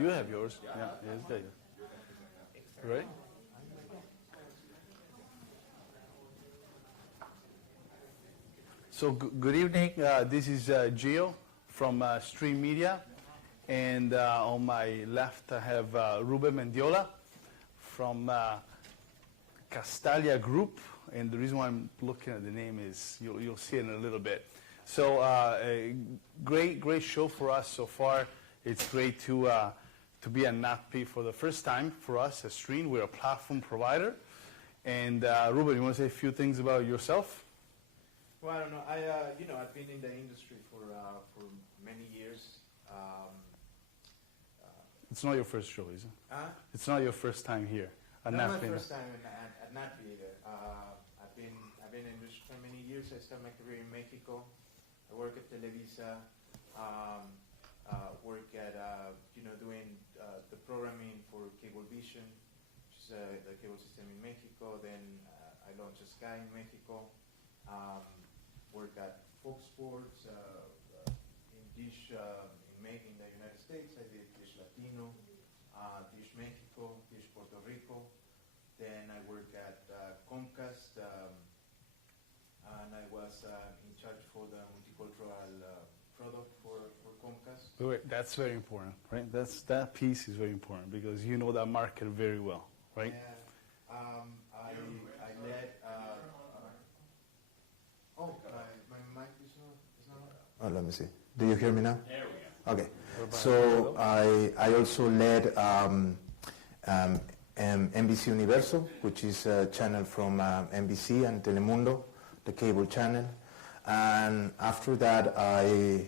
You have yours. Yeah, it's there. Ready? So good evening. This is Gio from Stream Media, and on my left I have Ruben Mendiola from Castalia Group, and the reason why I'm looking at the name is you'll see it in a little bit. So a great show for us so far. It's great to be a NATPE for the first time for us at Stream. We're a platform provider. And Ruben, you want to say a few things about yourself? Well, I don't know. I've been in the industry for many years. It's not your first show, is it? Huh? It's not your first time here at Not NATPE. my first time at NATPE either. I've been in the industry for many years. I started my career in Mexico. I work at Televisa. Work at doing the programming for Cablevision, which is the cable system in Mexico. Then I launched Sky in Mexico. Work at Fox Sports, in Dish in the United States. I did Dish Latino, Dish Mexico, Dish Puerto Rico. Then I worked at Comcast, and I was in charge for the multicultural product for Comcast. Wait, that's very important, right? That piece is very important because you know that market very well, right? Yeah. I led. My mic is not. Oh, let me see. Do you hear me now? There we go. Okay. So I also led NBC Universo, which is a channel from NBC and Telemundo, the cable channel. And after that, I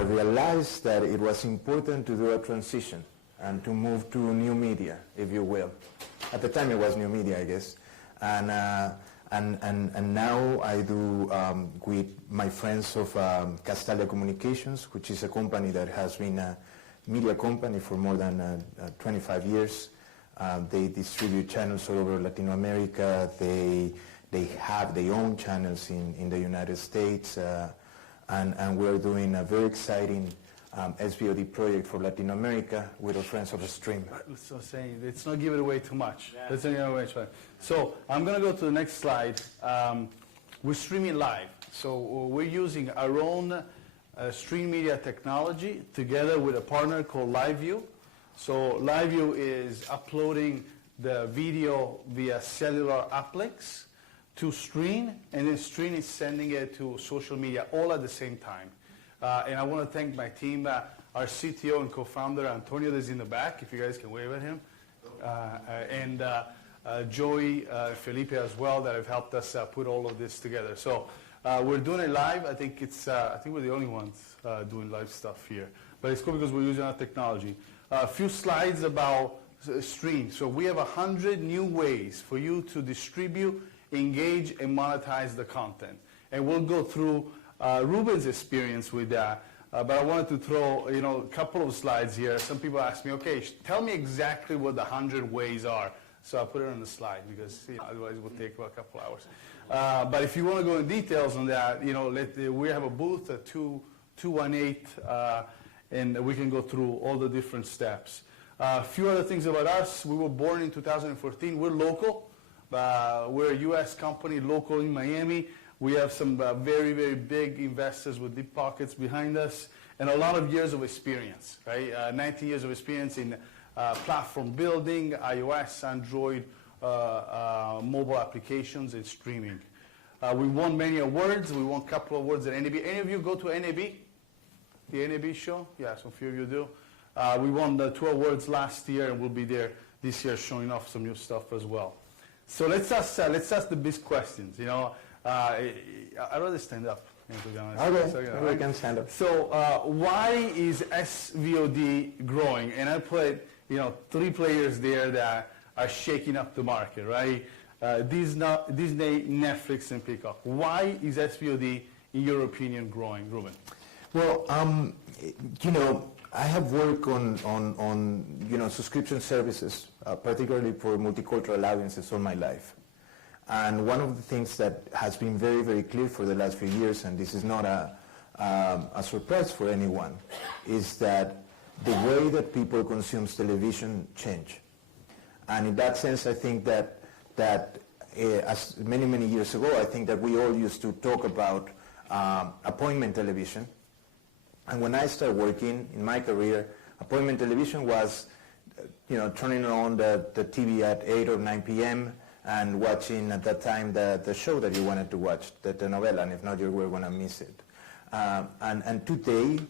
realized that it was important to do a transition and to move to new media, if you will. At the time, it was new media, I guess. And now I do with my friends of Castalia Communications, which is a company that has been a media company for more than 25 years. They distribute channels all over Latin America. They have their own channels in the United States. And we're doing a very exciting SVOD project for Latin America with our friends of the Stream. So saying, let's not give it away too much. Yeah. Let's not give it away too much. So I'm going to go to the next slide. We're streaming live. So we're using our own stream media technology together with a partner called LiveView. So LiveView is uploading the video via cellular uplinks to Stream, and then Stream is sending it to social media all at the same time. And I want to thank my team, our CTO and co-founder, Antonio, is in the back, if you guys can wave at him, and Joey, Felipe as well, that have helped us put all of this together. So we're doing it live. I think we're the only ones doing live stuff here. But it's cool because we're using our technology. A few slides about Stream. So we have 100 new ways for you to distribute, engage, and monetize the content. And we'll go through Ruben's experience with that. But I wanted to throw a couple of slides here. Some people ask me, okay, tell me exactly what the 100 ways are. So I put it on the slide because otherwise it would take about a couple hours. But if you want to go in details on that, we have a booth at 218, and we can go through all the different steps. A few other things about us. We were born in 2014. We're local. We're a U.S. company, local in Miami. We have some very, very big investors with deep pockets behind us and a lot of years of experience, right? 19 years of experience in platform building, iOS, Android, mobile applications, and streaming. We won many awards. We won a couple of awards at NAB. Any of you go to NAB? The NAB show? Yeah, some few of you do. We won the 2 awards last year, and we'll be there this year showing off some new stuff as well. So let's ask the big questions. I'd rather stand up. To be honest. Okay, so, we can stand up. So why is SVOD growing? And I put 3 players there that are shaking up the market, right? Disney, Netflix, and Peacock. Why is SVOD, in your opinion, growing, Ruben? Well, I have worked on subscription services, particularly for multicultural audiences all my life. And one of the things that has been very, very clear for the last few years, and this is not a surprise for anyone, is that the way that people consume television change. And in that sense, I think that as many years ago, I think that we all used to talk about appointment television. And when I started working in my career, appointment television was, turning on the TV at 8 or 9 p.m. and watching at that time the show that you wanted to watch, the novela, and if not, you were going to miss it. And today,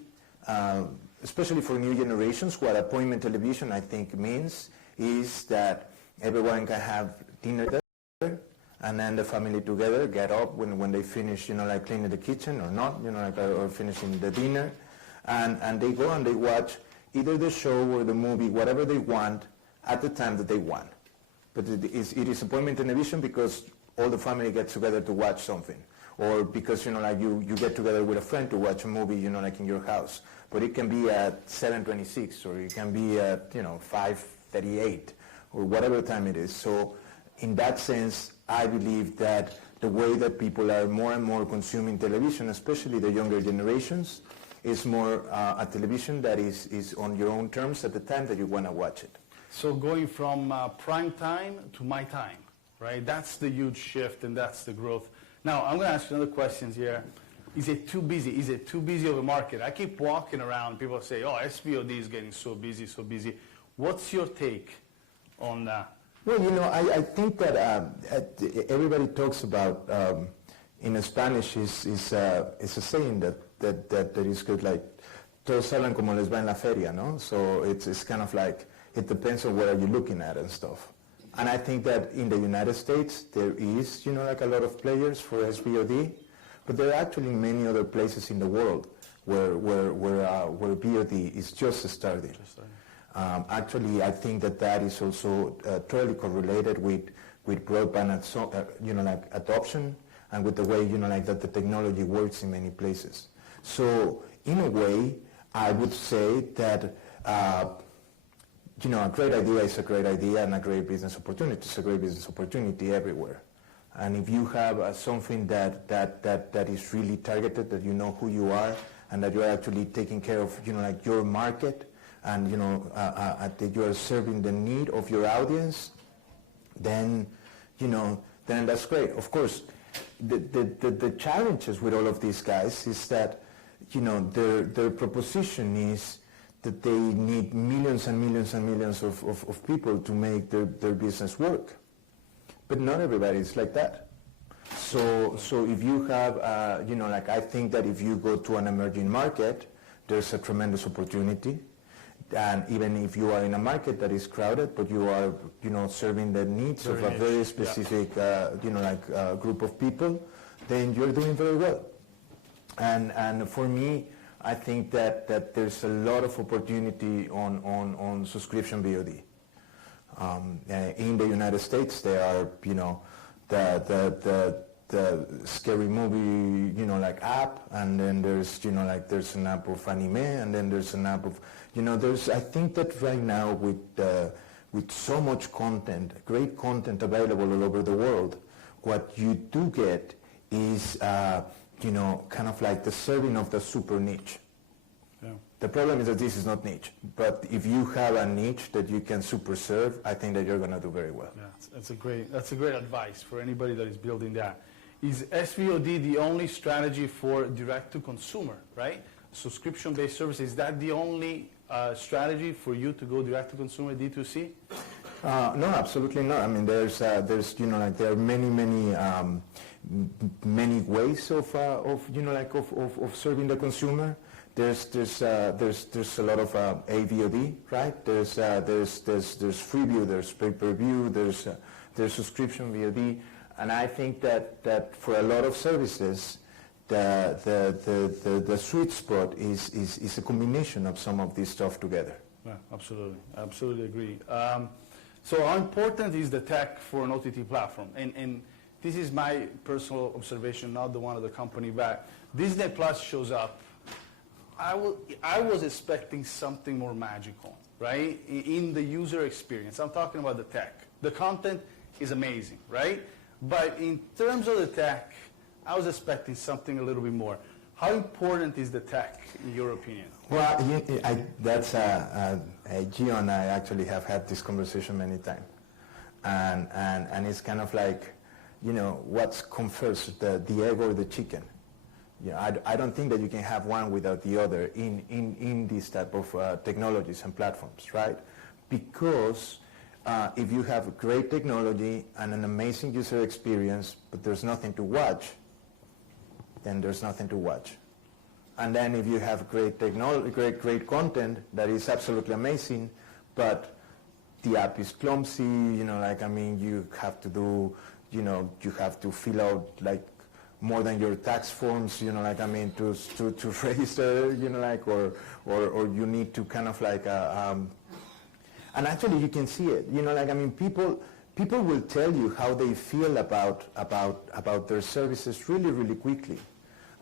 especially for new generations, what appointment television I think means is that everyone can have dinner together, and then the family together get up when they finish, cleaning the kitchen or not, or finishing the dinner, and they go and they watch either the show or the movie, whatever they want, at the time that they want. But it is appointment television because all the family gets together to watch something, or because you get together with a friend to watch a movie, in your house. But it can be at 7:26, or it can be at 5:38, or whatever time it is. So in that sense, I believe that the way that people are more and more consuming television, especially the younger generations, is more a television that is on your own terms at the time that you want to watch it. So going from prime time to my time, right? That's the huge shift, and that's the growth. Now, I'm going to ask you another question here. Is it too busy? Is it too busy of a market? I keep walking around. People say, oh, SVOD is getting so busy, so busy. What's your take on that? Well, I think that everybody talks about, in Spanish, is a saying that is good, like, todos hablan como les va en la feria, no? So it's kind of like, it depends on what are you looking at and stuff. And I think that in the United States, there is, a lot of players for SVOD, but there are actually many other places in the world where VOD is just starting. Actually, I think that is also totally correlated with broadband, adoption, and with the way, that the technology works in many places. So, in a way, I would say that, a great idea is a great idea, and a great business opportunity is a great business opportunity everywhere. And if you have something that is really targeted, that you know who you are, and that you're actually taking care of, your market, and that you are serving the need of your audience, then that's great. Of course, the challenges with all of these guys is that their proposition is that they need millions and millions and millions of people to make their business work. But not everybody is like that. So if you have, I think that if you go to an emerging market, there's a tremendous opportunity. And even if you are in a market that is crowded, but you are, serving the needs of a very specific, group of people, then you're doing very well. And for me, I think that there's a lot of opportunity on subscription VOD. In the United States, there are, the scary movie, app, and then there's, there's an app of anime, and then there's an app of, I think that right now with so much content, great content available all over the world, what you do get is, kind of like the serving of the super niche. Yeah. The problem is that this is not niche, but if you have a niche that you can super serve, I think that you're going to do very well. Yeah, that's a great advice for anybody that is building that. Is SVOD the only strategy for direct-to-consumer, right? Subscription-based service, is that the only strategy for you to go direct-to-consumer D2C? No, absolutely not. I mean, there are many ways of serving the consumer. There's a lot of AVOD, right? There's Freeview, there's pay-per-view, there's subscription VOD, and I think that for a lot of services, the sweet spot is a combination of some of this stuff together. Yeah, absolutely agree. So how important is the tech for an OTT platform? And this is my personal observation, not the one of the company, but Disney Plus shows up. I was expecting something more magical, right? In the user experience. I'm talking about the tech. The content is amazing, right? But in terms of the tech, I was expecting something a little bit more. How important is the tech, in your opinion? Well, Gio and I actually have had this conversation many times. And it's kind of like, what's come first, the egg or the chicken? I don't think that you can have one without the other in this type of technologies and platforms, right? Because if you have great technology and an amazing user experience, but there's nothing to watch, then there's nothing to watch. And then if you have great technology, great content that is absolutely amazing, but the app is clumsy, you have to do, you have to fill out like more than your tax forms, to register, or you need to kind of like, and actually you can see it, people will tell you how they feel about their services really, really quickly.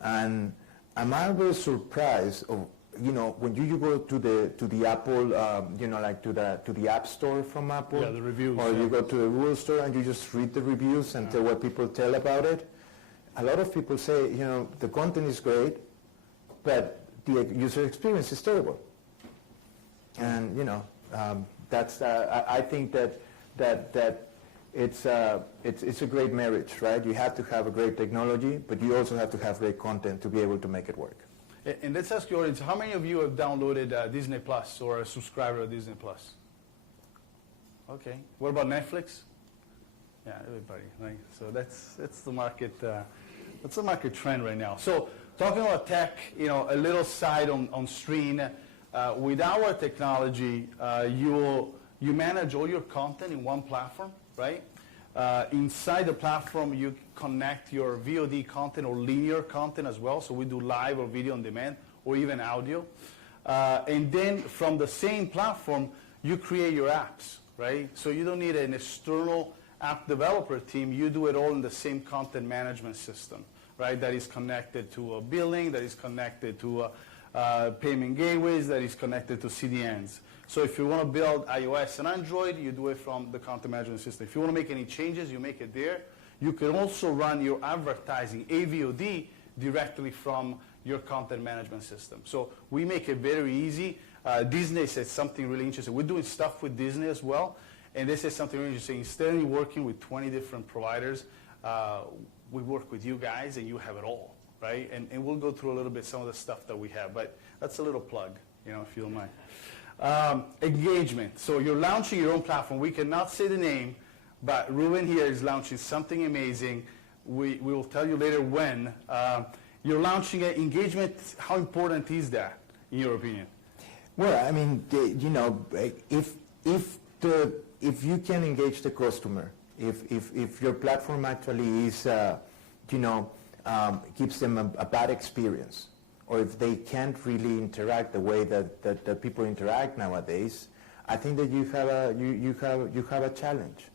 And I'm always surprised of, when you go to the Apple, to the App Store from Apple, the reviews, or you go to the Google Store and you just read the reviews and tell what people tell about it. A lot of people say, the content is great, but the user experience is terrible. And that's I think that it's a great marriage, right? You have to have a great technology, but you also have to have great content to be able to make it work. And let's ask your audience, how many of you have downloaded Disney Plus or a subscriber to Disney Plus? Okay. What about Netflix? Yeah, everybody. Right? So that's the market. That's the market trend right now. So talking about tech, a little side on screen. With our technology, you manage all your content in one platform, right? Inside the platform, you connect your VOD content or linear content as well. So we do live or video on demand or even audio. And then from the same platform, you create your apps, right? So you don't need an external app developer team. You do it all in the same content management system, right? That is connected to a billing, that is connected to payment gateways, that is connected to CDNs. So if you want to build iOS and Android, you do it from the content management system. If you want to make any changes, you make it there. You can also run your advertising, AVOD, directly from your content management system. So we make it very easy. Disney said something really interesting. We're doing stuff with Disney as well, and they said something really interesting. Instead of working with 20 different providers, we work with you guys, and you have it all, right? And we'll go through a little bit some of the stuff that we have, but that's a little plug, if you don't mind. Engagement. So you're launching your own platform. We cannot say the name, but Ruben here is launching something amazing. We will tell you later when. You're launching an engagement. How important is that, in your opinion? Well, I mean, if you can engage the customer, if your platform actually is, gives them a bad experience, or if they can't really interact the way that people interact nowadays, I think that you have a challenge.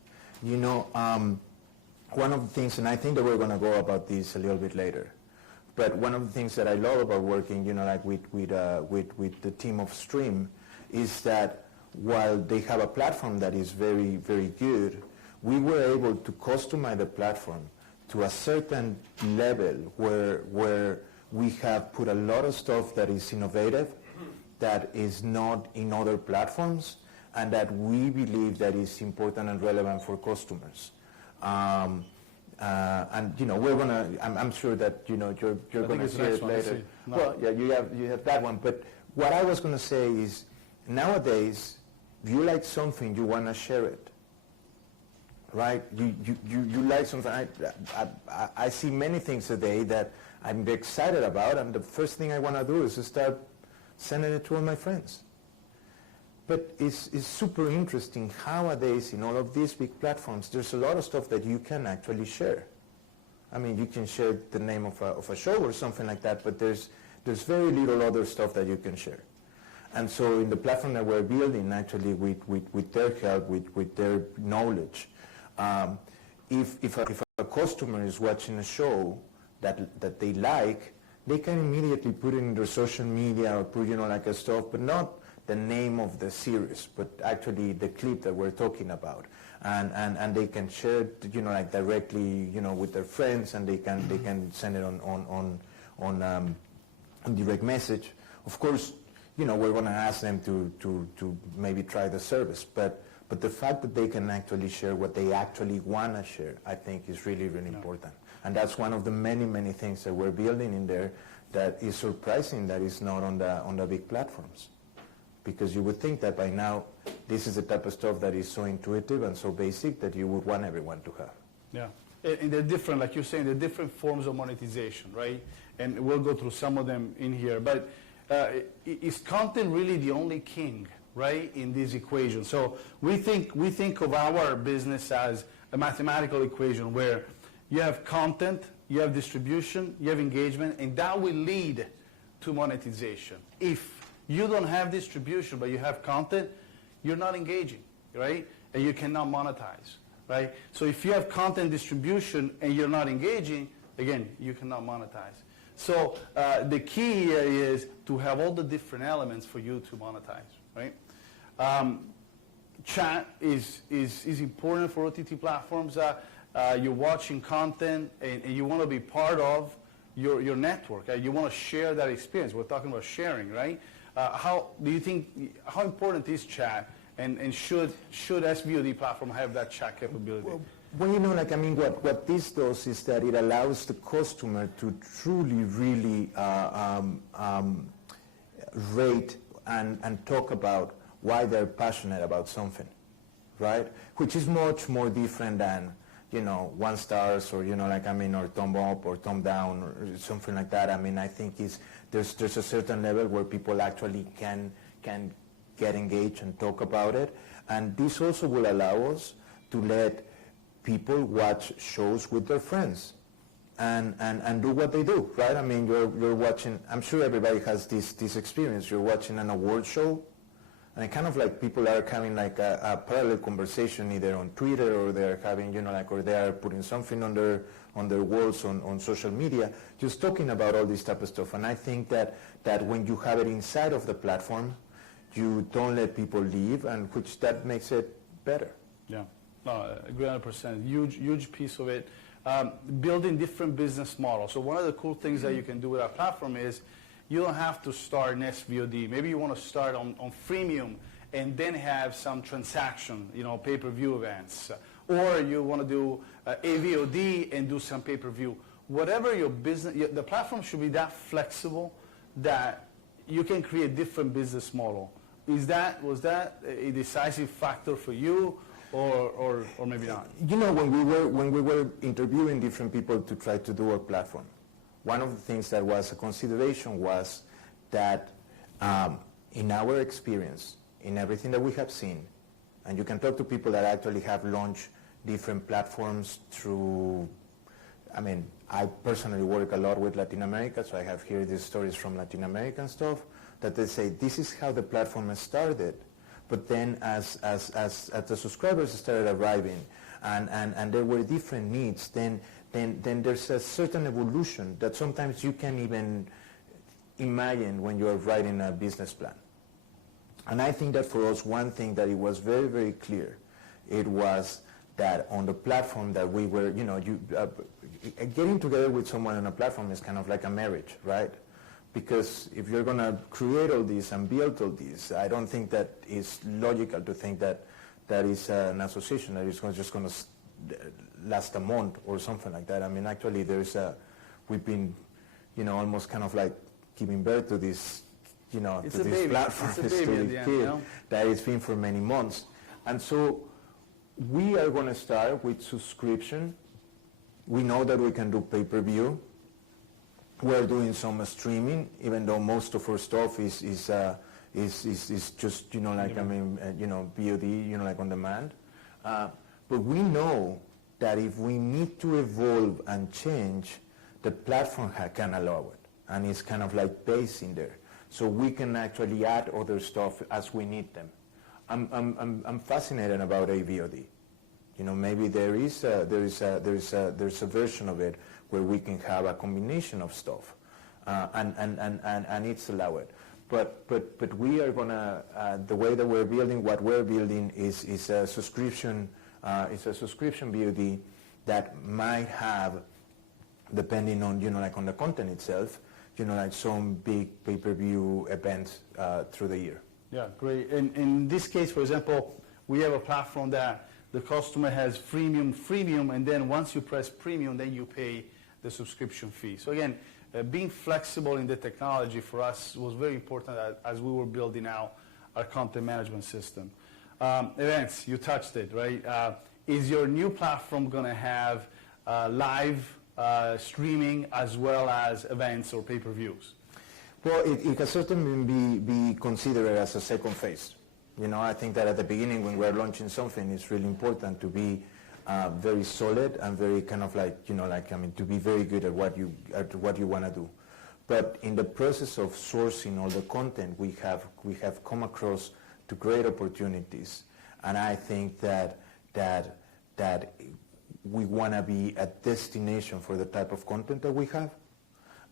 One of the things, and I think that we're going to go about this a little bit later, but one of the things that I love about working, with the team of Stream, is that while they have a platform that is very, very good, we were able to customize the platform to a certain level where we have put a lot of stuff that is innovative, that is not in other platforms, and that we believe that is important and relevant for customers. We're gonna. I'm sure that you're gonna see it later. No. Well, yeah, you have that one. But what I was gonna say is, nowadays, if you like something, you wanna share it, right? You like something. I see many things today that I'm excited about, and the first thing I wanna do is to start sending it to all my friends. But it's super interesting nowadays in all of these big platforms, there's a lot of stuff that you can actually share. I mean, you can share the name of a show or something like that, but there's very little other stuff that you can share. And so in the platform that we're building, actually with their help, with their knowledge, if a customer is watching a show that they like, they can immediately put it in their social media or put, like a stuff, but not the name of the series, but actually the clip that we're talking about, and they can share it, directly, with their friends, and they can send it on direct message. Of course, we're going to ask them to maybe try the service, but the fact that they can actually share what they actually want to share, I think is really, really important. And that's one of the many, many things that we're building in there that is surprising that is not on the big platforms. Because you would think that by now, this is the type of stuff that is so intuitive and so basic that you would want everyone to have. Yeah, and they're different, like you're saying, they're different forms of monetization, right? And we'll go through some of them in here. But is content really the only king, right, in this equation? So we think of our business as a mathematical equation where you have content, you have distribution, you have engagement, and that will lead to monetization. If you don't have distribution, but you have content, you're not engaging, right? And you cannot monetize, right? So if you have content distribution and you're not engaging, again, you cannot monetize. So the key here is to have all the different elements for you to monetize, right? Chat is important for OTT platforms. You're watching content and you want to be part of your network. You want to share that experience. We're talking about sharing, right? How do you think, how important is chat, and should SVOD platform have that chat capability? Well, what this does is that it allows the customer to truly, really rate and talk about why they're passionate about something, right? Which is much more different than, 1 stars or, or thumb up or thumb down or something like that. I think there's a certain level where people actually can get engaged and talk about it. And this also will allow us to let people watch shows with their friends and do what they do, right? You're watching, I'm sure everybody has this experience. You're watching an award show, and it kind of like people are having like a parallel conversation either on Twitter or they're having, or they're putting something on their walls on social media, just talking about all this type of stuff. And I think that when you have it inside of the platform, you don't let people leave, and which that makes it better. Yeah, no, agree 100%. Huge piece of it. Building different business models. So one of the cool things that you can do with our platform is you don't have to start an SVOD. Maybe you want to start on freemium and then have some transaction, pay-per-view events. Or you want to do AVOD and do some pay-per-view. Whatever your business, the platform should be that flexible that you can create different business model. Was that a decisive factor for you, or maybe not? When we were interviewing different people to try to do our platform, one of the things that was a consideration was that in our experience, in everything that we have seen, and you can talk to people that actually have launched different platforms through, I personally work a lot with Latin America, so I have heard these stories from Latin American stuff, that they say this is how the platform has started, but then as the subscribers started arriving and there were different needs, then there's a certain evolution that sometimes you can't even imagine when you're writing a business plan. And I think that for us, one thing that it was very, very clear, it was that on the platform that we were, getting together with someone on a platform is kind of like a marriage, right? Because if you're going to create all this and build all this, I don't think that it's logical to think that is an association that is just going to last a month or something like that. Actually, we've been, almost kind of like giving birth to this, to this platform, it's a baby at the end, that it's been for many months. And so we are going to start with subscription. We know that we can do pay-per-view. We're doing some streaming, even though most of our stuff is just, VOD, like on demand. But we know that if we need to evolve and change, the platform can allow it. And it's kind of like based in there. So we can actually add other stuff as we need them. I'm fascinated about AVOD. Maybe there's a version of it where we can have a combination of stuff, and it's allowed. But we are gonna the way that we're building what we're building is a subscription. It's a subscription VOD that might have, depending on like on the content itself, like some big pay-per-view events through the year. Yeah, great. In this case, for example, we have a platform that the customer has freemium, and then once you press premium, then you pay the subscription fee. So again, being flexible in the technology for us was very important as we were building out our content management system. Events, you touched it, right? Is your new platform going to have live streaming as well as events or pay-per-views? Well, it can certainly be considered as a second phase. I think that at the beginning when we're launching something, it's really important to be very solid and very kind of to be very good at what you want to do. But in the process of sourcing all the content, we have come across to great opportunities, and I think that we want to be a destination for the type of content that we have.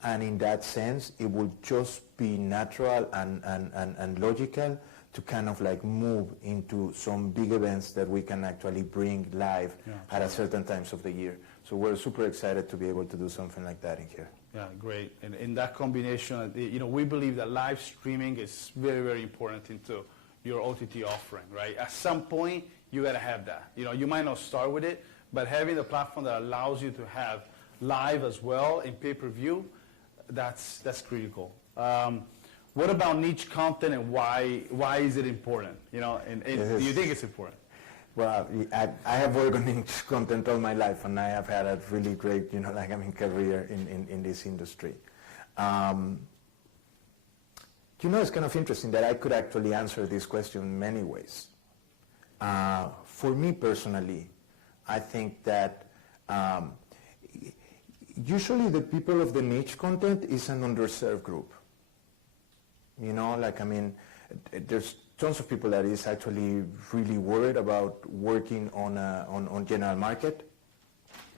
And in that sense, it will just be natural and logical to kind of move into some big events that we can actually bring live at a certain times of the year. So we're super excited to be able to do something like that in here. Yeah, great. And in that combination, we believe that live streaming is very, very important into your OTT offering, right? At some point, you got to have that. You might not start with it, but having a platform that allows you to have live as well in pay-per-view, that's critical. What about niche content, and why is it important? Do you think it's important? Well, I have worked on niche content all my life, and I have had a really great, career in this industry. It's kind of interesting that I could actually answer this question in many ways. For me personally, I think that usually the people of the niche content is an underserved group. There's tons of people that is actually really worried about working on general market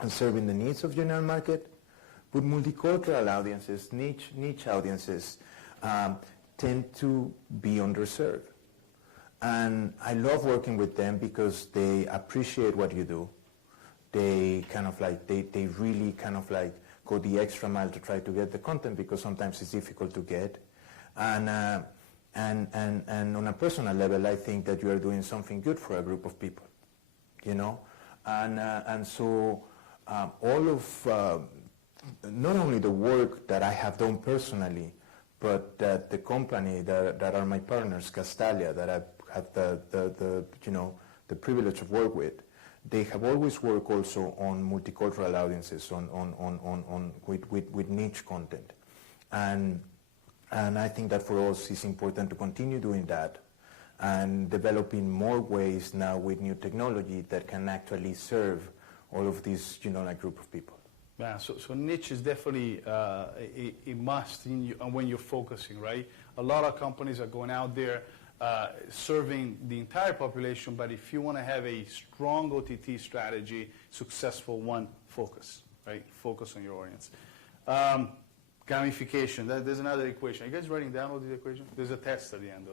and serving the needs of general market. But multicultural audiences, niche audiences, tend to be underserved. And I love working with them because they appreciate what you do. They they really go the extra mile to try to get the content because sometimes it's difficult to get. And on a personal level, I think that you are doing something good for a group of people, And so all of not only the work that I have done personally, but that the company that are my partners, Castalia, that I've had the privilege of work with, they have always worked also on multicultural audiences, with niche content, and I think that for us it's important to continue doing that and developing more ways now with new technology that can actually serve all of these, group of people. Yeah, so niche is definitely a must when you're focusing, right? A lot of companies are going out there serving the entire population, but if you want to have a strong OTT strategy, successful one, focus, right? Focus on your audience. Gamification, there's another equation. Are you guys writing down all these equations? There's a test at the end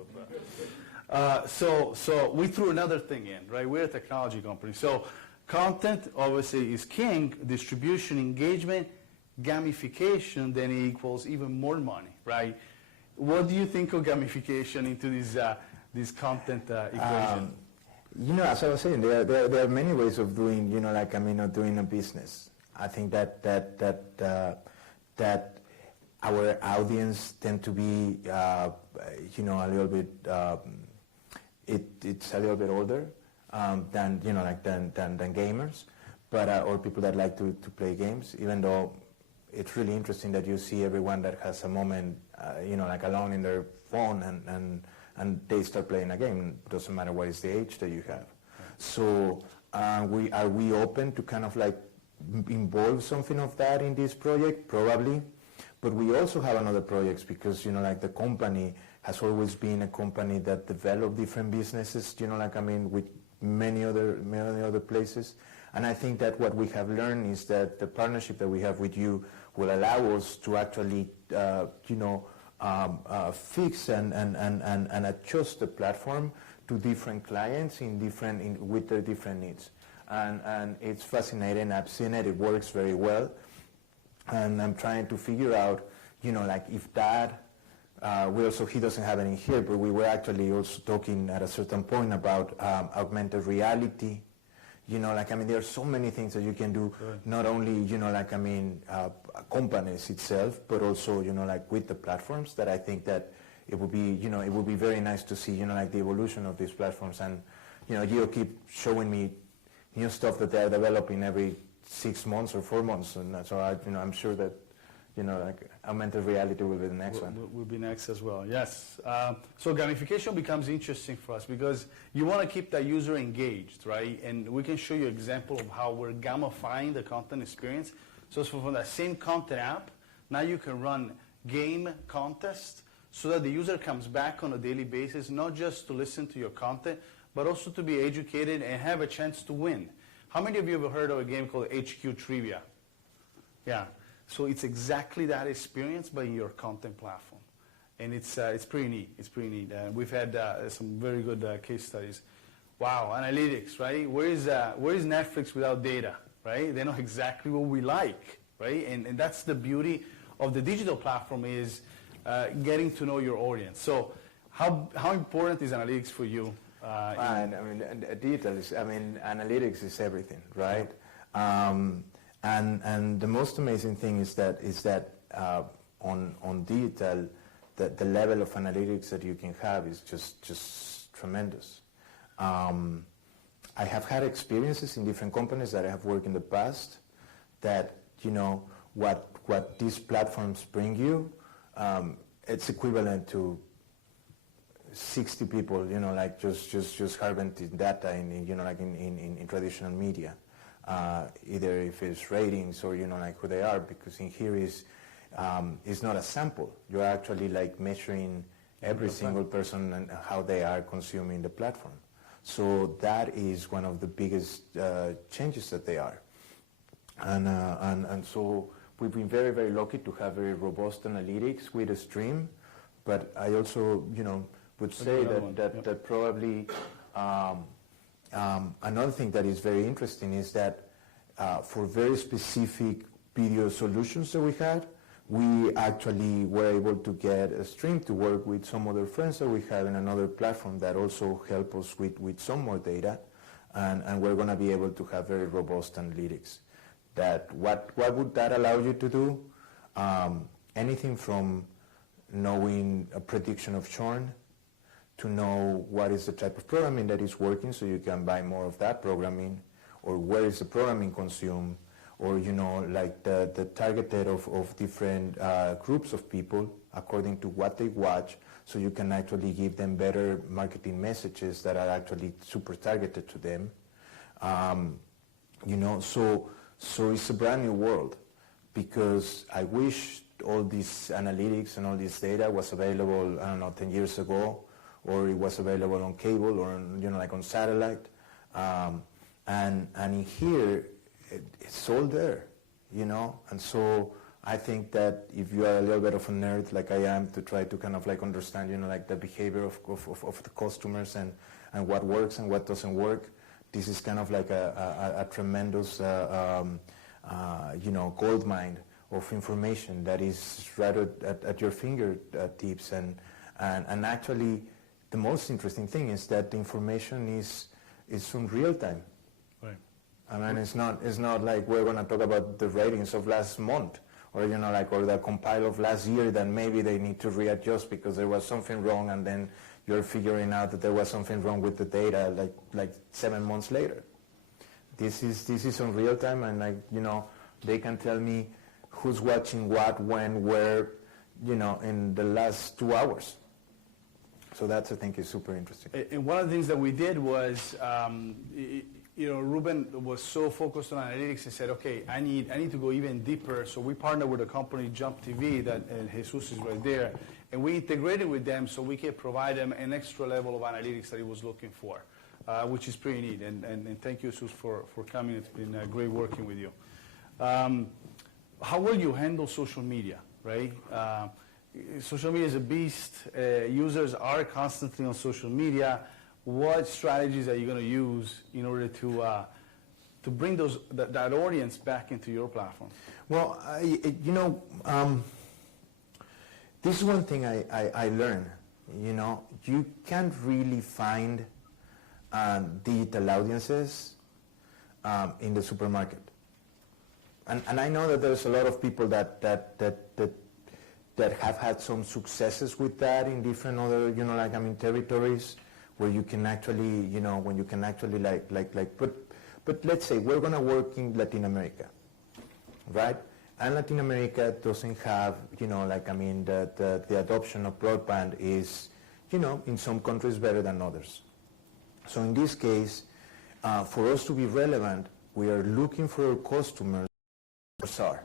of so we threw another thing in, right? We're a technology company. So content obviously is king, distribution, engagement, gamification, then it equals even more money, right? What do you think of gamification into this content equation? As I was saying, there are many ways of doing, doing a business. I think that our audience tend to be, a little bit, it's a little bit older than gamers, but or people that like to play games. Even though it's really interesting that you see everyone that has a moment, alone in their phone and they start playing a game. It doesn't matter what is the age that you have. So are we open to involve something of that in this project? Probably. But we also have another projects because, the company has always been a company that developed different businesses, with many other places. And I think that what we have learned is that the partnership that we have with you will allow us to actually, fix and adjust the platform to different clients with their different needs. And it's fascinating. I've seen it. It works very well. And I'm trying to figure out, like if that, he doesn't have any here, but we were actually also talking at a certain point about augmented reality. There are so many things that you can do, not only, companies itself, but also, with the platforms, that I think that it would be very nice to see, the evolution of these platforms. And, Gio keep showing me new stuff that they're developing every 6 months or 4 months. And so I'm sure that, augmented reality will be the next one. Will be next as well, yes. So gamification becomes interesting for us because you want to keep that user engaged, right? And we can show you an example of how we're gamifying the content experience. So from that same content app, now you can run game contests so that the user comes back on a daily basis, not just to listen to your content, but also to be educated and have a chance to win. How many of you have heard of a game called HQ Trivia? Yeah. So it's exactly that experience, but in your content platform. And it's pretty neat. It's pretty neat. We've had some very good case studies. Wow, analytics, right? Where is Netflix without data, right? They know exactly what we like, right? And that's the beauty of the digital platform is getting to know your audience. So how important is analytics for you? Analytics is everything, right? And the most amazing thing is that on digital, the level of analytics that you can have is just tremendous. I have had experiences in different companies that I have worked in the past that, what these platforms bring you, it's equivalent to 60 people, just harvesting data in traditional media. Either if it's ratings or who they are, because in here is not a sample. You're actually measuring every single person and how they are consuming the platform. So that is one of the biggest changes that they are, and so we've been very, very lucky to have very robust analytics with a stream. But I also would say that probably. Another thing that is very interesting is that for very specific video solutions that we had, we actually were able to get a stream to work with some other friends that we have in another platform that also help us with some more data, and we're going to be able to have very robust analytics. That what would that allow you to do? Anything from knowing a prediction of churn, to know what is the type of programming that is working so you can buy more of that programming, or where is the programming consumed, or the targeted of different groups of people according to what they watch, so you can actually give them better marketing messages that are actually super targeted to them. So it's a brand new world, because I wish all this analytics and all this data was available, 10 years ago, or it was available on cable or on satellite, and in here it's all there, and so I think that if you are a little bit of a nerd like I am, to try to kind of understand the behavior of the customers and what works and what doesn't work, this is kind of like a tremendous gold mine of information that is right at your fingertips, and actually the most interesting thing is that the information is in real time. Right. It's not like we're going to talk about the ratings of last month, or or the compile of last year that maybe they need to readjust because there was something wrong, and then you're figuring out that there was something wrong with the data like 7 months later. This is in real time, and they can tell me who's watching what, when, where, in the last 2 hours. So that, I think, is super interesting. And one of the things that we did was, Ruben was so focused on analytics and said, okay, I need to go even deeper. So we partnered with a company, Jump TV, and Jesus is right there, and we integrated with them so we could provide them an extra level of analytics that he was looking for, which is pretty neat. And thank you, Jesus, for coming. It's been great working with you. How will you handle social media, right? Social media is a beast. Users are constantly on social media. What strategies are you going to use in order to bring that audience back into your platform? Well, This is one thing I learned. You know, you can't really find digital audiences in the supermarket. And I know that there's a lot of people that have had some successes with that in different other, you know, like, I mean, territories where you can actually, you know, when you can actually but let's say we're going to work in Latin America, right? And Latin America doesn't have, you know, like, I mean, the adoption of broadband is, you know, in some countries better than others. So in this case, for us to be relevant, we are looking for our customers are.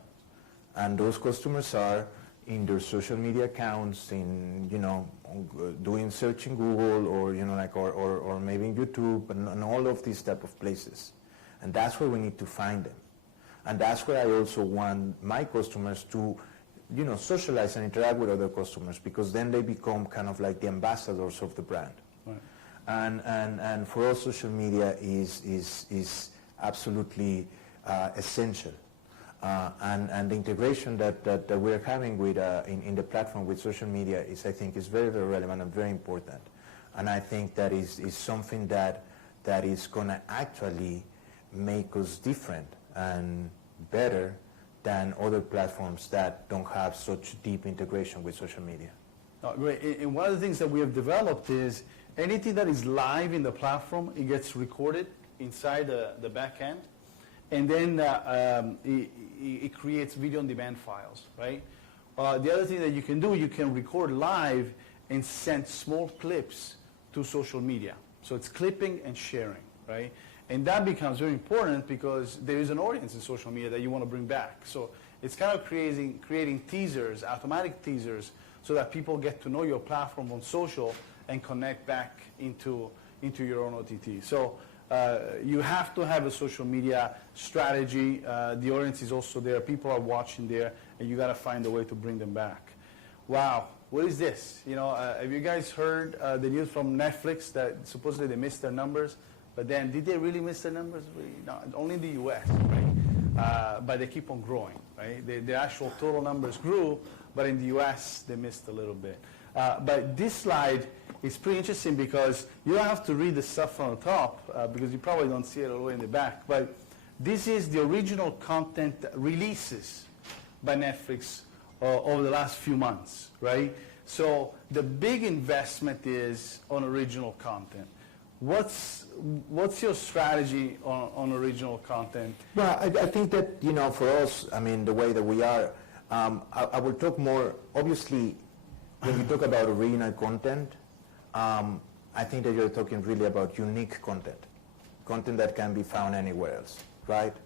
And those customers are in their social media accounts, in, you know, doing search in Google, or, you know, like, or maybe in YouTube, and all of these type of places. And that's where we need to find them. And that's where I also want my customers to, you know, socialize and interact with other customers, because then they become kind of like the ambassadors of the brand. Right. And for us, social media is absolutely essential. And the integration that we're having with in the platform with social media is, I think, is very, very relevant and very important. And I think that is something that is going to actually make us different and better than other platforms that don't have such deep integration with social media. Oh, great. And one of the things that we have developed is anything that is live in the platform, it gets recorded inside the back end. And then it creates video on demand files, right? The other thing that you can do, you can record live and send small clips to social media. So it's clipping and sharing, right? And that becomes very important because there is an audience in social media that you want to bring back. So it's kind of creating teasers, automatic teasers, so that people get to know your platform on social and connect back into your own OTT. So you have to have a social media strategy. The audience is also there. People are watching there, and you got to find a way to bring them back. Wow, what is this? You know, have you guys heard the news from Netflix that supposedly they missed their numbers? But then, did they really miss their numbers? No, only in the U.S., right? But they keep on growing, right? The actual total numbers grew, but in the U.S., they missed a little bit. But this slide is pretty interesting because you don't have to read the stuff from the top because you probably don't see it all the way in the back. But this is the original content releases by Netflix over the last few months, right? So the big investment is on original content. What's your strategy on original content? Well, I think that, you know, for us, I mean, the way that we are, I will talk more, obviously, when you talk about original content, I think that you're talking really about unique content that can be found anywhere else, right?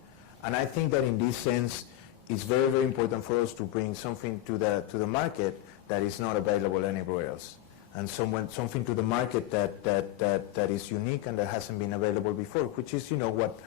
And I think that in this sense, it's very, very important for us to bring something to the market that is not available anywhere else. And something to the market that is unique and that hasn't been available before, which is, you know, what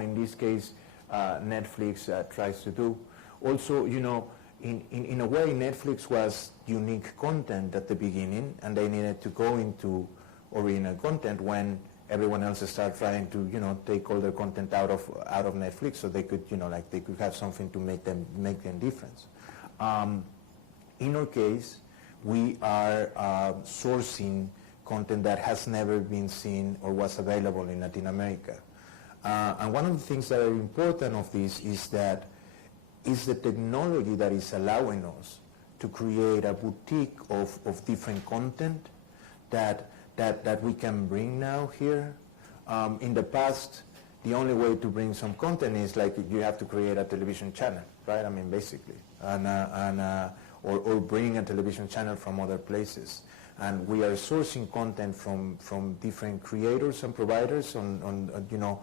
in this case Netflix tries to do. Also, you know, in a way, Netflix was unique content at the beginning, and they needed to go into original content when everyone else started trying to, you know, take all their content out of Netflix, so they could, you know, like they could have something to make them difference. In our case, we are sourcing content that has never been seen or was available in Latin America. And one of the things that are important of this is that is the technology that is allowing us to create a boutique of different content that we can bring now here. In the past, the only way to bring some content is like you have to create a television channel, right? I mean, basically, or bring a television channel from other places. And we are sourcing content from different creators and providers you know,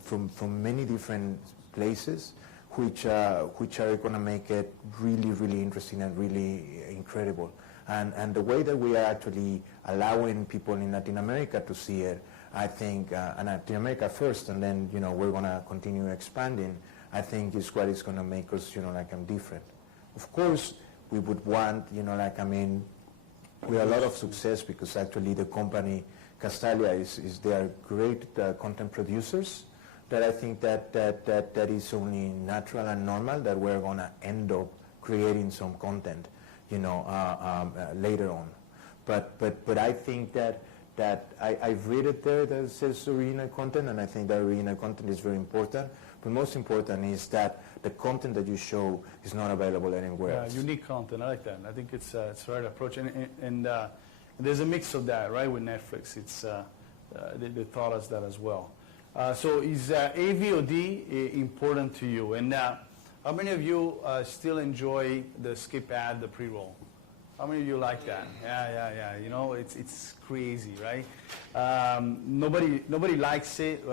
from many different places, which are going to make it really, really interesting and really incredible. And the way that we are actually allowing people in Latin America to see it, I think, and Latin America first, and then, you know, we're going to continue expanding, I think is what is going to make us, you know, like different. Of course, we would want, you know, like, I mean, we have a lot of success because actually the company, Castalia, they are great content producers, that I think that is only natural and normal that we're going to end up creating some content later on. But I think that I've read it there that it says original content, and I think that original content is very important. But most important is that the content that you show is not available anywhere else. Unique content. I like that. I think it's the right approach, and there's a mix of that, right? With Netflix, it's they taught us that as well. So is AVOD important to you? And how many of you still enjoy the skip ad, the pre-roll? How many of you like that? Yeah. You know, it's crazy, right? Nobody likes it.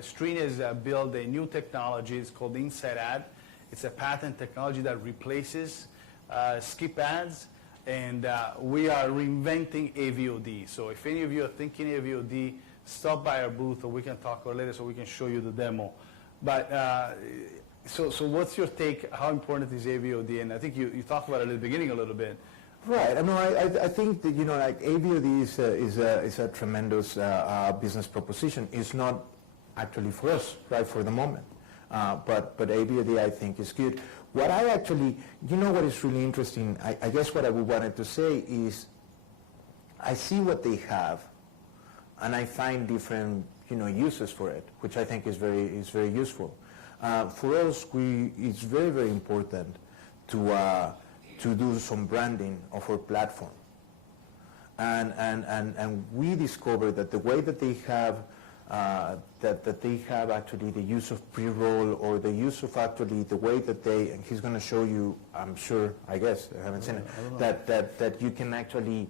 Stream has built a new technology. It's called Inside Ad. It's a patent technology that replaces skip ads, and we are reinventing AVOD. So if any of you are thinking AVOD, stop by our booth, or we can talk about it later so we can show you the demo. But so what's your take? How important is AVOD? And I think you talked about it at the beginning a little bit. Right. I think that like AVOD is a tremendous business proposition. It's not actually for us, right, for the moment. But AVOD I think is good. What I actually, what is really interesting, I guess what I wanted to say is I see what they have, and I find different uses for it, which I think is very useful. For us, it's very, very important to do some branding of our platform. And we discovered that the way that they have that they have actually the use of pre-roll, or the use of actually the way that and he's going to show you, I'm sure, I guess, I haven't seen it, that you can actually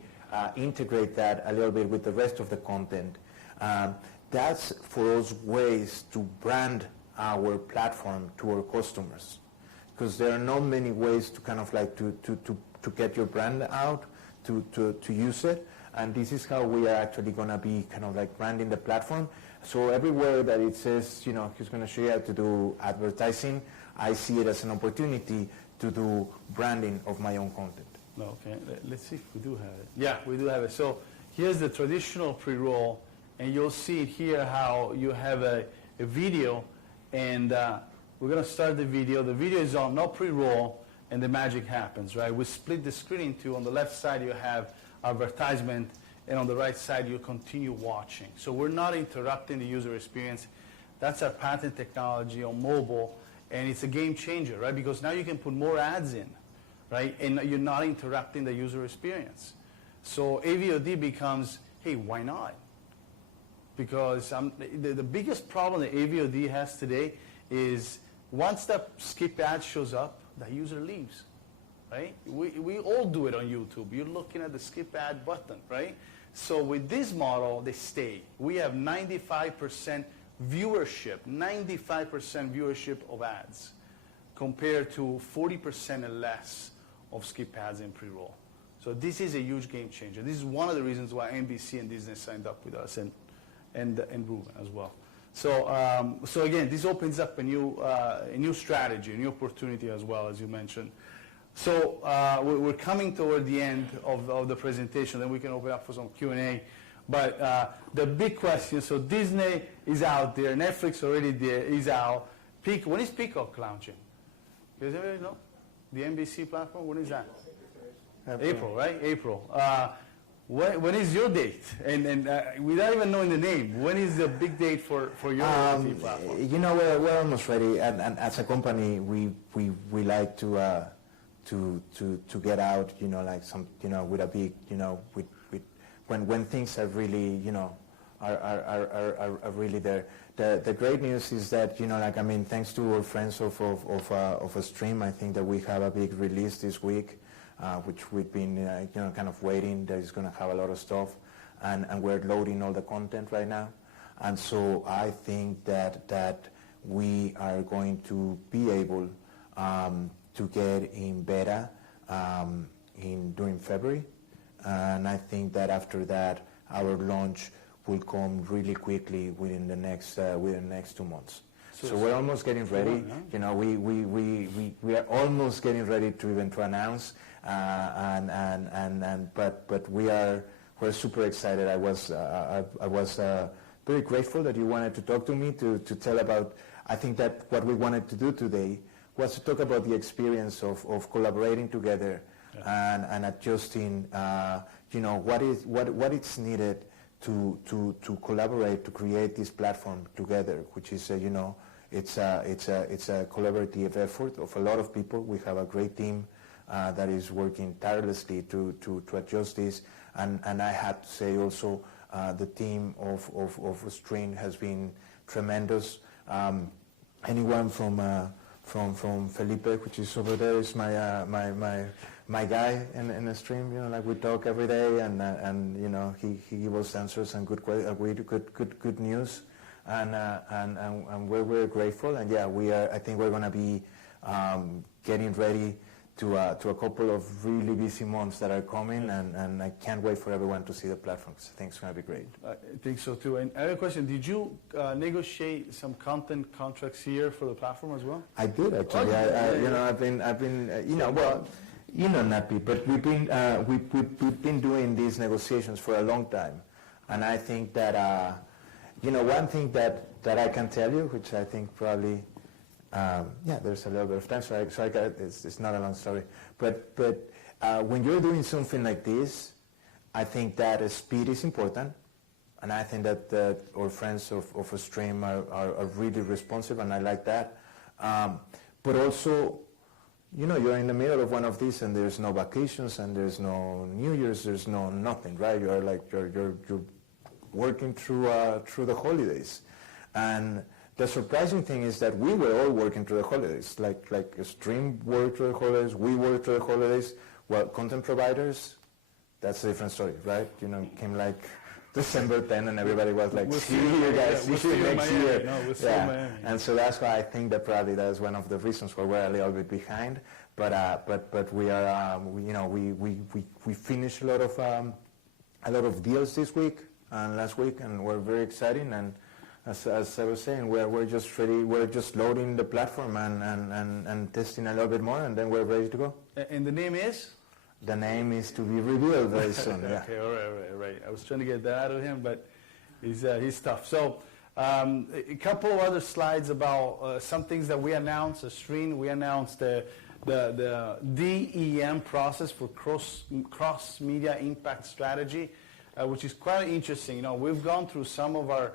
integrate that a little bit with the rest of the content. That's for us ways to brand our platform to our customers, because there are not many ways to kind of like to get your brand out, to use it, and this is how we are actually going to be kind of like branding the platform. So everywhere that it says, he's going to show you how to do advertising, I see it as an opportunity to do branding of my own content. Okay, let's see if we do have it. Yeah, we do have it. So here's the traditional pre-roll, and you'll see it here how you have a video, and we're going to start the video. The video is on, no pre-roll, and the magic happens, right? We split the screen into, on the left side you have advertisement, and on the right side you continue watching. So we're not interrupting the user experience. That's our patent technology on mobile, and it's a game changer, right? Because now you can put more ads in, right? And you're not interrupting the user experience. So AVOD becomes, hey, why not? Because the biggest problem that AVOD has today is once that skip ad shows up, the user leaves, right? We all do it on YouTube. You're looking at the skip ad button, right? So with this model, they stay. We have 95% viewership, 95% viewership of ads compared to 40% or less of skip ads in pre-roll. So this is a huge game changer. This is one of the reasons why NBC and Disney signed up with us, and Ruben as well. So so again, this opens up a new strategy, a new opportunity as well, as you mentioned. So we're coming toward the end of the presentation, then we can open up for some Q&A. But the big question, so Disney is out there, Netflix already there, is out. When is Peacock launching? Does anybody know? The NBC platform, when is that? April, right? April. When is your date? And without even knowing the name, when is the big date for your NBC platform? We're almost ready, and as a company, we like to get out, like some, with a big, with when things are really, are really there. The great news is that, thanks to our friends of a stream, I think that we have a big release this week, which we've been, kind of waiting. That is going to have a lot of stuff, and we're loading all the content right now. And so I think that we are going to be able to get in beta during February, and I think that after that our launch will come really quickly within the next 2 months. So we're almost getting ready. We are almost getting ready to even to announce, but we're super excited. I was very grateful that you wanted to talk to me to tell about. I think that what we wanted to do today was to talk about the experience of collaborating together and adjusting, what is needed to collaborate to create this platform together, which is, it's a collaborative effort of a lot of people. We have a great team that is working tirelessly to adjust this, and I have to say also the team of Stream has been tremendous. Anyone from Felipe, which is over there, is my guy in the Stream. Like we talk every day, and he gives us answers and good news, and we're grateful. And yeah, I think we're going to be getting ready to a couple of really busy months that are coming, and I can't wait for everyone to see the platforms. I think it's going to be great. I think so too. And I have a question. Did you negotiate some content contracts here for the platform as well? I did actually. I've been NATPE, but we've been doing these negotiations for a long time, and I think that one thing that I can tell you, which I think probably. There's a little bit of time, so I got it. It's not a long story. But when you're doing something like this, I think that speed is important, and I think that our friends of Stream are really responsive, and I like that. But also, you're in the middle of one of these, and there's no vacations, and there's no New Year's, there's no nothing, right? You're working through the holidays, and the surprising thing is that we were all working through the holidays. Like Stream worked through the holidays, we worked through the holidays. Well, content providers, that's a different story, right? Came like December 10 and everybody was like, see you guys, see you next year. No, we're still Miami. And so that's why I think that probably that's one of the reasons why we're a little bit behind. But we are, we finished a lot of deals this week and last week, and we're very exciting. And as I was saying, we're just ready. We're just loading the platform and testing a little bit more, and then we're ready to go. And the name is? The name is to be revealed very soon. Yeah. Okay, all right. I was trying to get that out of him, but he's tough. So a couple of other slides about some things that we announced. Stream, we announced the DEM process for cross media impact strategy, which is quite interesting. We've gone through some of our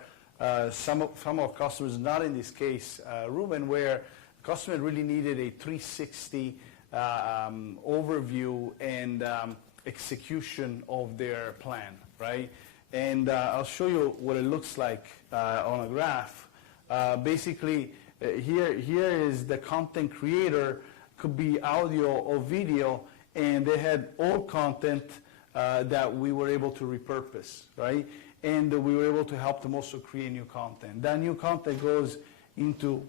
customers, not in this case, Ruben, where the customer really needed a 360 overview and execution of their plan, right? And I'll show you what it looks like on a graph. Basically, here is the content creator, could be audio or video, and they had old content that we were able to repurpose, right? And we were able to help them also create new content. That new content goes into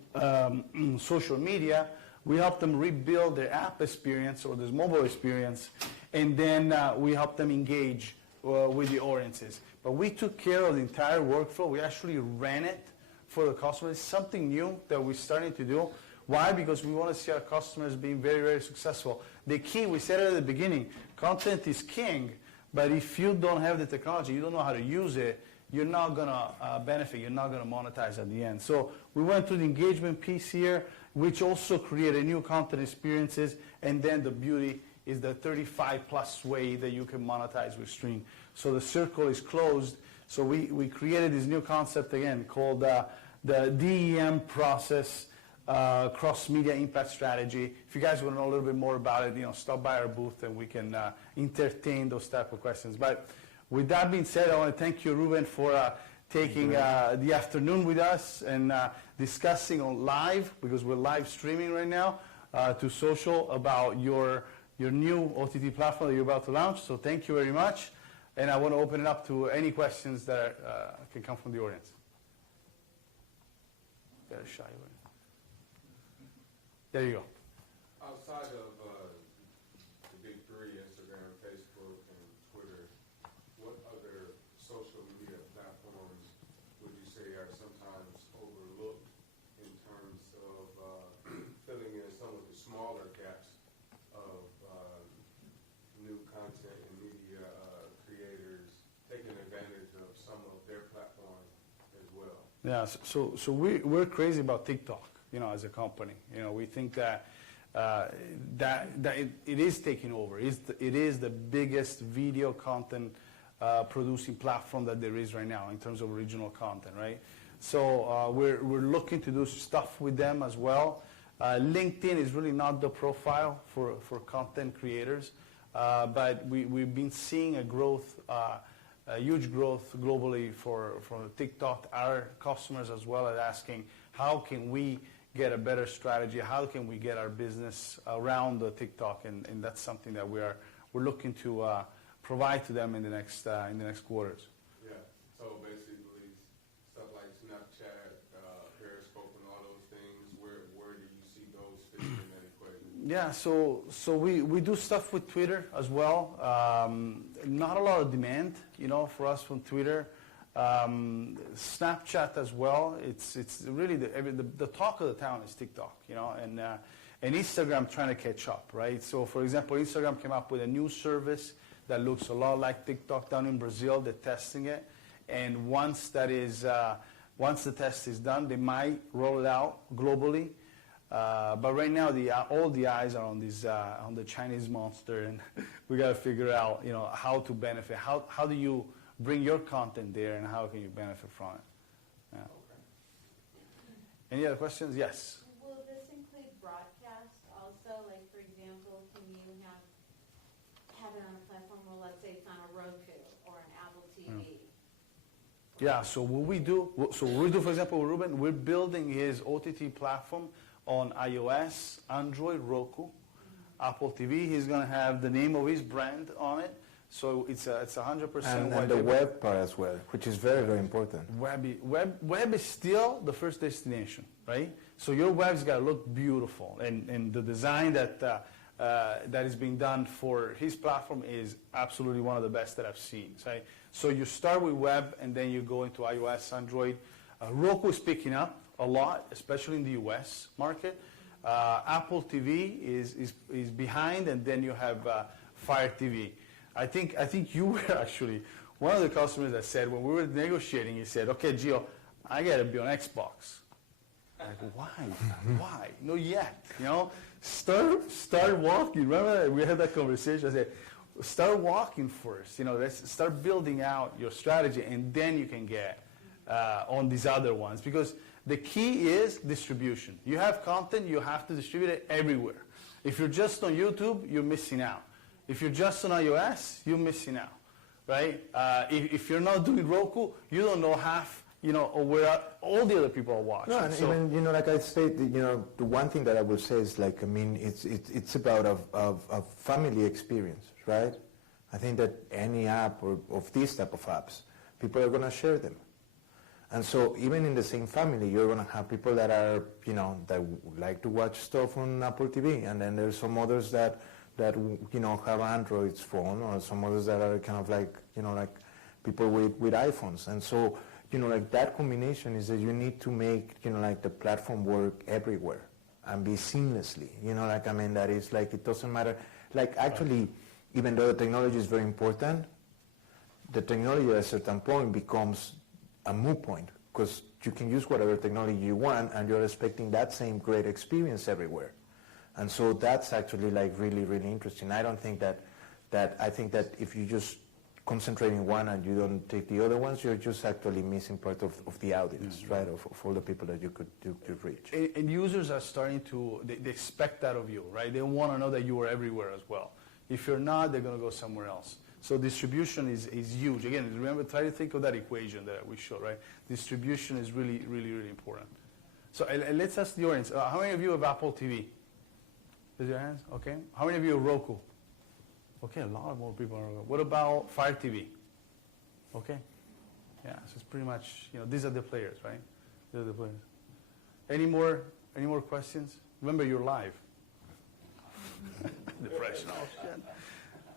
social media. We help them rebuild their app experience or this mobile experience, and then we help them engage with the audiences. But we took care of the entire workflow. We actually ran it for the customers. It's something new that we're starting to do. Why? Because we want to see our customers being very, very successful. The key, we said it at the beginning, content is king. But if you don't have the technology, you don't know how to use it, you're not going to benefit, you're not going to monetize at the end. So we went through the engagement piece here, which also created new content experiences, and then the beauty is the 35+ way that you can monetize with Stream. So the circle is closed. So we created this new concept again called the DEM process, cross-media impact strategy. If you guys want to know a little bit more about it, stop by our booth and we can entertain those type of questions. But with that being said, I want to thank you, Ruben, for taking the afternoon with us and discussing on live, because we're live streaming right now, to social about your new OTT platform that you're about to launch. So thank you very much. And I want to open it up to any questions that can come from the audience. Very shy. There you go. Outside of the big three, Instagram, Facebook, and Twitter, what other social media platforms would you say are sometimes overlooked in terms of filling in some of the smaller gaps of new content and media creators taking advantage of some of their platform as well? Yeah, so we're crazy about TikTok. As a company, we think that it is taking over. It is the biggest video content producing platform that there is right now in terms of original content, right? So we're looking to do stuff with them as well. LinkedIn is really not the profile for content creators, but we've been seeing a huge growth globally for TikTok. Our customers as well are asking, how can we get a better strategy? How can we get our business around the TikTok? And that's something that we're looking to provide to them in the next quarters. Yeah. So basically, stuff like Snapchat, Periscope, and all those things. Where do you see those fitting in that equation? Yeah. So we do stuff with Twitter as well. Not a lot of demand, for us from Twitter. Snapchat as well. It's really the talk of the town is TikTok, and Instagram trying to catch up, right? So for example, Instagram came up with a new service that looks a lot like TikTok down in Brazil. They're testing it, and once the test is done, they might roll it out globally. But right now, all the eyes are on the Chinese monster, and we got to figure out, how to benefit. How do you bring your content there, and how can you benefit from it? Yeah. Okay. Any other questions? Yes. Will this include broadcast also? Like, for example, can you have it on a platform where, let's say, it's on a Roku or an Apple TV? Yeah. So what we do, for example, with Ruben, we're building his OTT platform on iOS, Android, Roku, Apple TV. He's going to have the name of his brand on it. So it's 100% and the web part as well, which is very, very important. Web is still the first destination, right? So your web's got to look beautiful, and the design that is being done for his platform is absolutely one of the best that I've seen. Right? So you start with web, and then you go into iOS, Android. Roku is picking up a lot, especially in the US market. Apple TV is behind, and then you have Fire TV. I think you were actually one of the customers that said, when we were negotiating, he said, okay, Gio, I got to be on Xbox. Like, why? Why? No, yet. Start walking. Remember we had that conversation? I said, start walking first. Let's start building out your strategy, and then you can get on these other ones. Because the key is distribution. You have content, you have to distribute it everywhere. If you're just on YouTube, you're missing out. If you're just on iOS, you're missing out, right? If you're not doing Roku, you don't know half, or where all the other people are watching. No, and even, like I said, the one thing that I will say is it's about a family experience, right? I think that any app or of these type of apps, people are going to share them. And so even in the same family, you're going to have people that are, that like to watch stuff on Apple TV, and then there's some others that have Android's phone, or some others that are kind of like people with iPhones. And so, that combination is that you need to make, the platform work everywhere and be seamlessly. That is it doesn't matter. Actually, even though the technology is very important, the technology at a certain point becomes a moot point, because you can use whatever technology you want, and you're expecting that same great experience everywhere. And so that's actually really, really interesting. I don't think I think that if you just concentrate in one and you don't take the other ones, you're just actually missing part of the audience, right, of all the people that you could reach. And users are starting to, they expect that of you, right? They want to know that you are everywhere as well. If you're not, they're going to go somewhere else. So distribution is huge. Again, remember, try to think of that equation that we showed, right? Distribution is really, really, really important. So let's ask the audience, how many of you have Apple TV? Raise your hands. Okay. How many of you have Roku? Okay, a lot more people are Roku. What about Fire TV? Okay. Yeah, so it's pretty much, these are the players, right? These are the players. Any more questions? Remember, you're live. Depression. Oh, shit.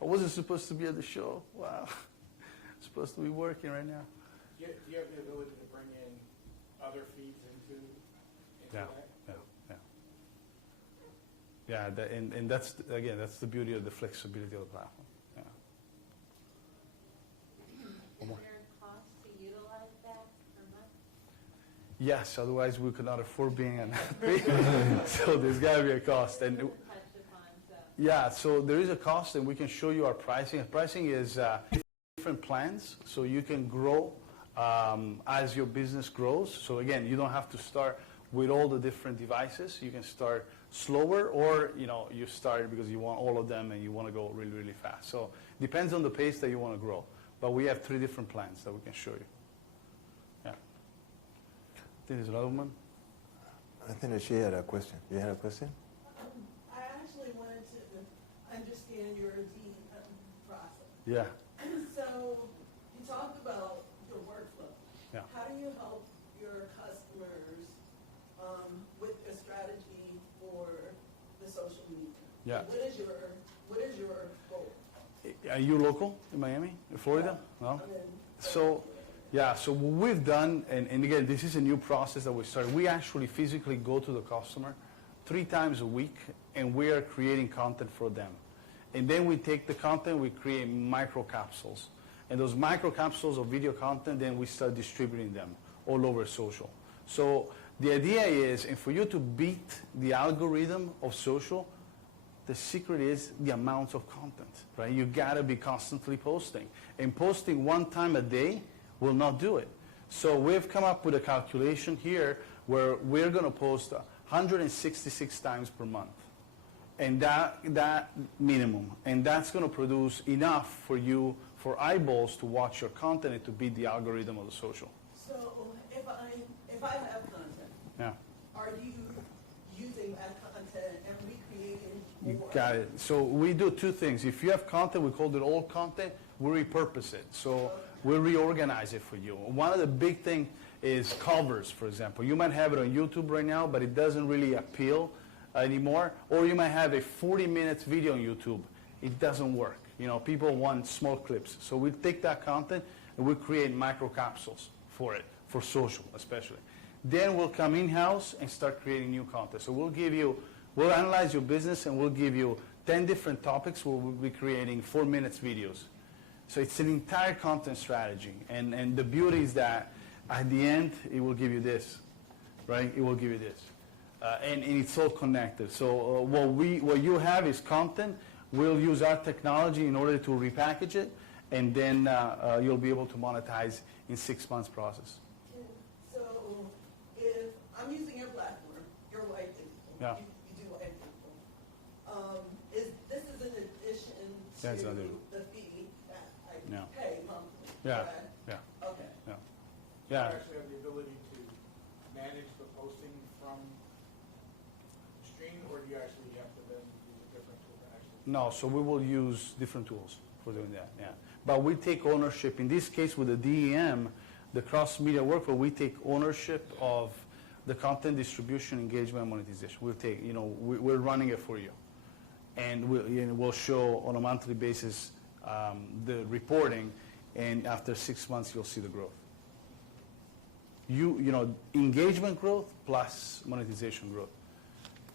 I wasn't supposed to be at the show. Wow. Supposed to be working right now. Do you have the ability to bring in other feeds into Yeah. that? Yeah, and that's the beauty of the flexibility of the platform. Yeah. Is there a cost to utilize that per month? Yes, otherwise we could not afford being an NATPE. So there's got to be a cost. And Touched upon, so. yeah, so there is a cost, and we can show you our pricing. Pricing is different plans, so you can grow as your business grows. So again, you don't have to start with all the different devices. You can start slower, or you start because you want all of them and you want to go really, really fast. So it depends on the pace that you want to grow. But we have 3 different plans that we can show you. Yeah. I think there's another one. I think that she had a question. You had a question? I actually wanted to understand your process. Yeah. So you talked about your workflow. Yeah. How do you help your customers with a strategy for the social media? Yeah. What is your goal? Are you local in Miami, in Florida? No? I mean, So, yeah, so what we've done, and again, this is a new process that we started. We actually physically go to the customer 3 times a week, and we are creating content for them. And then we take the content, we create micro capsules. And those micro capsules of video content, then we start distributing them all over social. So the idea is, and for you to beat the algorithm of social, the secret is the amount of content, right? You gotta be constantly posting. And posting 1 time a day will not do it. So we've come up with a calculation here where we're gonna post 166 times per month. And that minimum. And that's gonna produce enough for you, for eyeballs to watch your content and to beat the algorithm of the social. So if I have content, Yeah. are you using that content and recreating You more? got it. So we do 2 things. If you have content, we call it old content, we repurpose it. So we reorganize it for you. One of the big things is covers, for example. You might have it on YouTube right now, but it doesn't really appeal anymore. Or you might have a 40-minute video on YouTube. It doesn't work. People want small clips. So we take that content and we create micro capsules for it, for social especially. Then we'll come in-house and start creating new content. So we'll analyze your business and we'll give you 10 different topics where we'll be creating 4 minutes videos. So it's an entire content strategy. And the beauty is that at the end, it will give you this, right? It will give you this. And it's all connected. So what you have is content. We'll use our technology in order to repackage it, and then you'll be able to monetize in 6 months process. So if I'm using your platform, you're white people. Yeah. You do white people. This is in addition to Yeah, it's not the fee that I Yeah. pay monthly? Yeah, correct? yeah, Okay. yeah. You Yeah, actually have the ability to manage the posting from stream, or do you actually have to then use a different tool to actually? no, so we will use different tools for doing that, yeah. But we take ownership. In this case, with the DEM, the cross-media workflow, we take ownership of the content distribution, engagement, and monetization. We'll take, we're running it for you. And we'll show on a monthly basis the reporting, and after 6 months, you'll see the growth. Engagement growth plus monetization growth.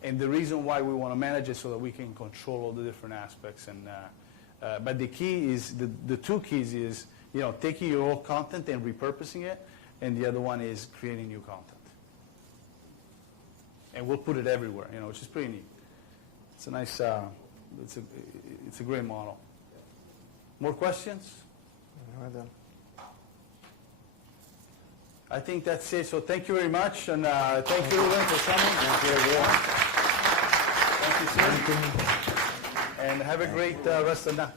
And the reason why we want to manage it so that we can control all the different aspects. And but the key is, the 2 keys is, taking your old content and repurposing it, and the other one is creating new content. And we'll put it everywhere, which is pretty neat. It's a nice, it's a great model. More questions? Well done. I think that's it. So thank you very much, and thank you everyone for coming. Thank you, everyone. Thank you, sir. And have a great rest of the night.